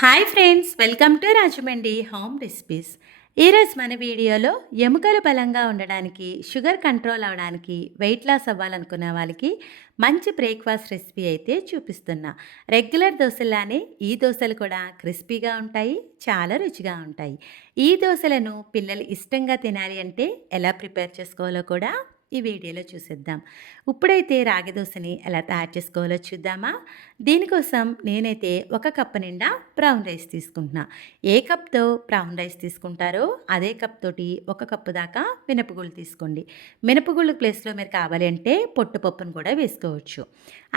Hi friends welcome to Rajahmundry home recipes ఈరోజు మన వీడియోలో ఎముకలు బలంగా ఉండడానికి షుగర్ కంట్రోల్ అవడానికి వెయిట్ లాస్ అవ్వాలనుకున్న వాళ్ళకి మంచి బ్రేక్ఫాస్ట్ రెసిపీ అయితే చూపిస్తున్నా రెగ్యులర్ దోశలానే ఈ దోశలు కూడా క్రిస్పీగా ఉంటాయి చాలా రుచిగా ఉంటాయి ఈ దోశలను పిల్లలు ఇష్టంగా తినాలి అంటే ఎలా ప్రిపేర్ చేసుకోవాలో కూడా ఈ వీడియోలో చూసేద్దాం ఇప్పుడైతే రాగి దోశని ఎలా తయారు చేసుకోవాలో చూద్దామా దీనికోసం నేనైతే ఒక కప్పు నిండా బ్రౌన్ రైస్ తీసుకుంటున్నా ఏ కప్తో బ్రౌన్ రైస్ తీసుకుంటారో అదే కప్ తోటి ఒక కప్పు దాకా మినపగుళ్ళు తీసుకోండి మినపగుళ్ళు ప్లేస్లో మీరు కావాలి అంటే పొట్టుపప్పును కూడా వేసుకోవచ్చు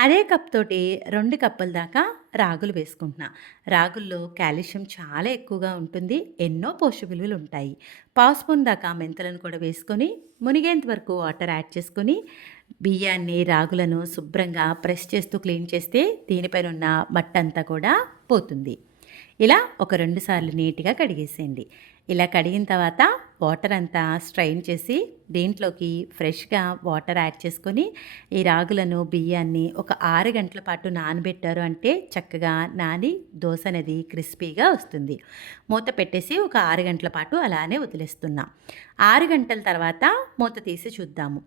అదే కప్ తోటి రెండు కప్పుల దాకా రాగులు వేసుకుంటున్నా రాగుల్లో కాల్షియం చాలా ఎక్కువగా ఉంటుంది ఎన్నో పోషక విలువలు ఉంటాయి పాస్పూన్ దాకా మెంతులను కూడా వేసుకొని మునిగేంత వరకు వాటర్ యాడ్ చేసుకొని బియ్యాన్ని రాగులను శుభ్రంగా ప్రెస్ చేస్తూ క్లీన్ చేస్తే దీనిపైన ఉన్న మట్టంతా కూడా పోతుంది ఇలా ఒక రెండు సార్లు నీట్గా కడిగేసేయండి ఇలా కడిగిన తర్వాత వాటర్ అంతా స్ట్రైన్ చేసి దీంట్లోకి ఫ్రెష్గా వాటర్ యాడ్ చేసుకొని ఈ రాగులను బియ్యాన్ని ఒక ఆరు గంటల పాటు నానబెట్టారు అంటే చక్కగా నాని దోశ అనేది క్రిస్పీగా వస్తుంది మూత పెట్టేసి ఒక ఆరు గంటల పాటు అలానే వదిలేస్తున్నాం ఆరు గంటల తర్వాత మూత తీసి చూద్దాము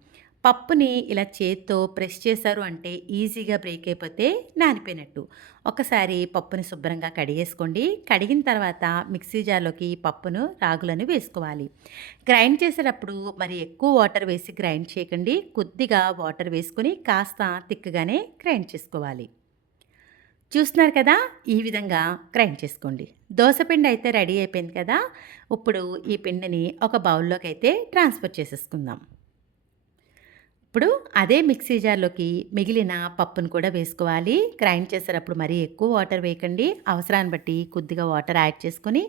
పప్పుని ఇలా చేత్తో ప్రెస్ చేశారు అంటే ఈజీగా బ్రేక్ అయిపోతే నానిపోయినట్టు ఒకసారి పప్పుని శుభ్రంగా కడిగేసుకోండి కడిగిన తర్వాత మిక్సీ జార్లోకి పప్పును రాగులను వేసుకోవాలి గ్రైండ్ చేసేటప్పుడు మరి ఎక్కువ వాటర్ వేసి గ్రైండ్ చేయకండి కొద్దిగా వాటర్ వేసుకుని కాస్త తిక్కగానే గ్రైండ్ చేసుకోవాలి చూస్తున్నారు కదా ఈ విధంగా గ్రైండ్ చేసుకోండి దోశపిండి అయితే రెడీ అయిపోయింది కదా ఇప్పుడు ఈ పిండిని ఒక బౌల్లోకి అయితే ట్రాన్స్ఫర్ చేసేసుకుందాం ఇప్పుడు అదే మిక్సీ జార్లోకి మిగిలిన పప్పును కూడా వేసుకోవాలి గ్రైండ్ చేసేటప్పుడు మరీ ఎక్కువ వాటర్ వేయకండి అవసరాన్ని బట్టి కొద్దిగా వాటర్ యాడ్ చేసుకొని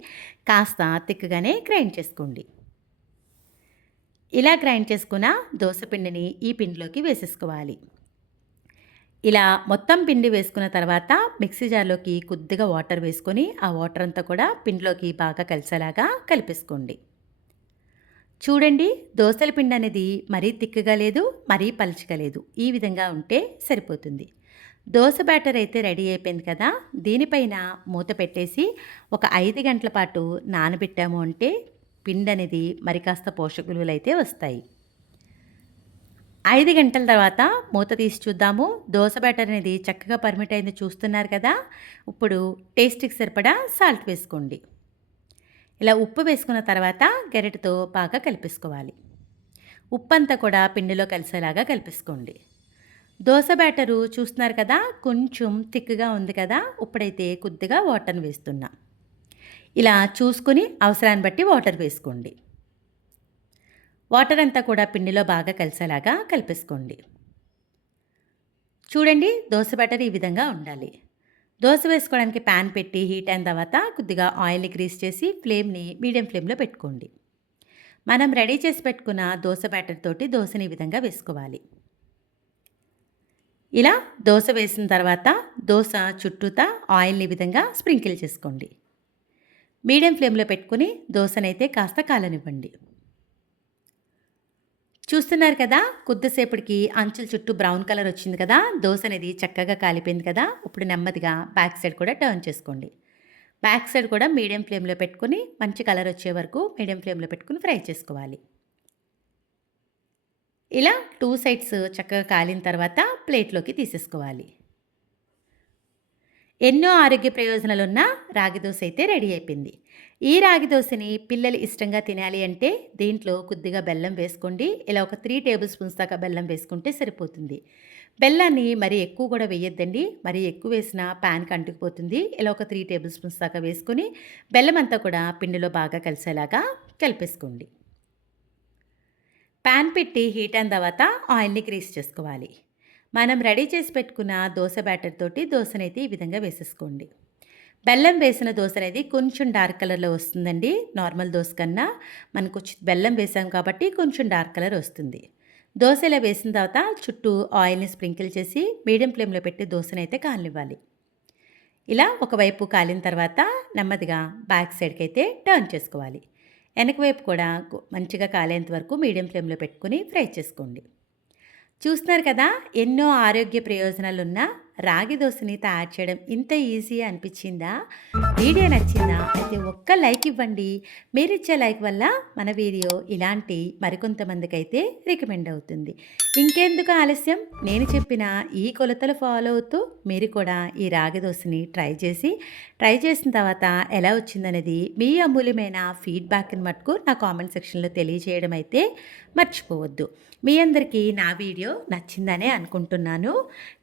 కాస్త తిక్కగానే గ్రైండ్ చేసుకోండి ఇలా గ్రైండ్ చేసుకున్న దోశపిండిని ఈ పిండిలోకి వేసేసుకోవాలి ఇలా మొత్తం పిండి వేసుకున్న తర్వాత మిక్సీ జార్లోకి కొద్దిగా వాటర్ వేసుకొని ఆ వాటర్ అంతా కూడా పిండిలోకి బాగా కలిసేలాగా కలిపేసుకోండి చూడండి దోసల పిండి అనేది మరీ తిక్కగా లేదు మరీ పలుచగా లేదు ఈ విధంగా ఉంటే సరిపోతుంది దోశ బ్యాటర్ అయితే రెడీ అయిపోయింది కదా దీనిపైన మూత పెట్టేసి ఒక ఐదు గంటల పాటు నానబెట్టాము అంటే పిండి అనేది మరి కాస్త పోషక విలువలు అయితే వస్తాయి ఐదు గంటల తర్వాత మూత తీసి చూద్దాము దోశ బ్యాటర్ అనేది చక్కగా పర్మిట్ అయింది చూస్తున్నారు కదా ఇప్పుడు టేస్ట్కి సరిపడా సాల్ట్ వేసుకోండి ఇలా ఉప్పు వేసుకున్న తర్వాత గరిటతో బాగా కలిపేసుకోవాలి ఉప్పు అంతా కూడా పిండిలో కలిసేలాగా కలిపేసుకోండి దోశ బ్యాటరు చూస్తున్నారు కదా కొంచెం థిక్గా ఉంది కదా ఇప్పుడైతే కొద్దిగా వాటర్ వేస్తున్నా ఇలా చూసుకుని అవసరాన్ని బట్టి వాటర్ వేసుకోండి వాటర్ అంతా కూడా పిండిలో బాగా కలిసేలాగా కలిపేసుకోండి చూడండి దోశ బ్యాటర్ ఈ విధంగా ఉండాలి దోశ వేసుకోవడానికి ప్యాన్ పెట్టి హీట్ అయిన తర్వాత కొద్దిగా ఆయిల్ని గ్రీస్ చేసి ఫ్లేమ్ని మీడియం ఫ్లేమ్లో పెట్టుకోండి మనం రెడీ చేసి పెట్టుకున్న దోశ బ్యాటర్ తోటి దోశని ఈ విధంగా వేసుకోవాలి ఇలా దోశ వేసిన తర్వాత దోశ చుట్టూత ఆయిల్ని విధంగా స్ప్రింకిల్ చేసుకోండి మీడియం ఫ్లేమ్లో పెట్టుకుని దోశనైతే కాస్త కాలనివ్వండి చూస్తున్నారు కదా కొద్దిసేపటికి అంచుల చుట్టూ బ్రౌన్ కలర్ వచ్చింది కదా దోశ అనేది చక్కగా కాలిపోయింది కదా ఇప్పుడు నెమ్మదిగా బ్యాక్ సైడ్ కూడా టర్న్ చేసుకోండి బ్యాక్ సైడ్ కూడా మీడియం ఫ్లేమ్లో పెట్టుకుని మంచి కలర్ వచ్చే వరకు మీడియం ఫ్లేమ్లో పెట్టుకుని ఫ్రై చేసుకోవాలి ఇలా టూ సైడ్స్ చక్కగా కాలిన తర్వాత ప్లేట్లోకి తీసేసుకోవాలి ఎన్నో ఆరోగ్య ప్రయోజనాలున్న రాగి దోశ అయితే రెడీ అయిపోయింది ఈ రాగి దోశని పిల్లలు ఇష్టంగా తినాలి అంటే దీంట్లో కొద్దిగా బెల్లం వేసుకోండి ఇలా ఒక త్రీ టేబుల్ స్పూన్స్ దాకా బెల్లం వేసుకుంటే సరిపోతుంది బెల్లాన్ని మరీ ఎక్కువ కూడా వేయొద్దండి మరీ ఎక్కువ వేసినా ప్యాన్కి అంటుకుపోతుంది ఇలా ఒక త్రీ టేబుల్ స్పూన్స్ దాకా వేసుకొని బెల్లం అంతా కూడా పిండిలో బాగా కలిసేలాగా కలిపేసుకోండి ప్యాన్ పెట్టి హీట్ అయిన తర్వాత ఆయిల్ని గ్రీస్ చేసుకోవాలి మనం రెడీ చేసి పెట్టుకున్న దోశ బ్యాటర్ తోటి దోశనైతే ఈ విధంగా వేసేసుకోండి బెల్లం వేసిన దోశ అనేది కొంచెం డార్క్ కలర్లో వస్తుందండి నార్మల్ దోశ కన్నా మనకు బెల్లం వేసాం కాబట్టి కొంచెం డార్క్ కలర్ వస్తుంది దోశ ఇలా వేసిన తర్వాత చుట్టూ ఆయిల్ని స్ప్రింకిల్ చేసి మీడియం ఫ్లేమ్లో పెట్టి దోశనైతే కాలనివ్వాలి ఇలా ఒకవైపు కాలిన తర్వాత నెమ్మదిగా బ్యాక్ సైడ్కి అయితే టర్న్ చేసుకోవాలి వెనక వైపు కూడా మంచిగా కాలేంత వరకు మీడియం ఫ్లేమ్లో పెట్టుకుని ఫ్రై చేసుకోండి చూస్తున్నారు కదా ఎన్నో ఆరోగ్య ప్రయోజనాలున్నా రాగి దోశని తయారు చేయడం ఇంత ఈజీ అనిపించిందా వీడియో నచ్చిందా అయితే ఒక్క లైక్ ఇవ్వండి మీరిచ్చే లైక్ వల్ల మన వీడియో ఇలాంటి మరికొంతమందికి అయితే రికమెండ్ అవుతుంది ఇంకెందుకు ఆలస్యం నేను చెప్పిన ఈ కొలతలు ఫాలో అవుతూ మీరు కూడా ఈ రాగి దోశని ట్రై చేసి ట్రై చేసిన తర్వాత ఎలా వచ్చిందనేది మీ అమూల్యమైన ఫీడ్బ్యాక్ని మటుకు నా కామెంట్ సెక్షన్లో తెలియజేయడం అయితే మర్చిపోవద్దు మీ అందరికీ నా వీడియో నచ్చిందనే అనుకుంటున్నాను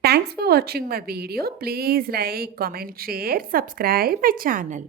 thanks for watching My video, please like, comment, share, subscribe my channel.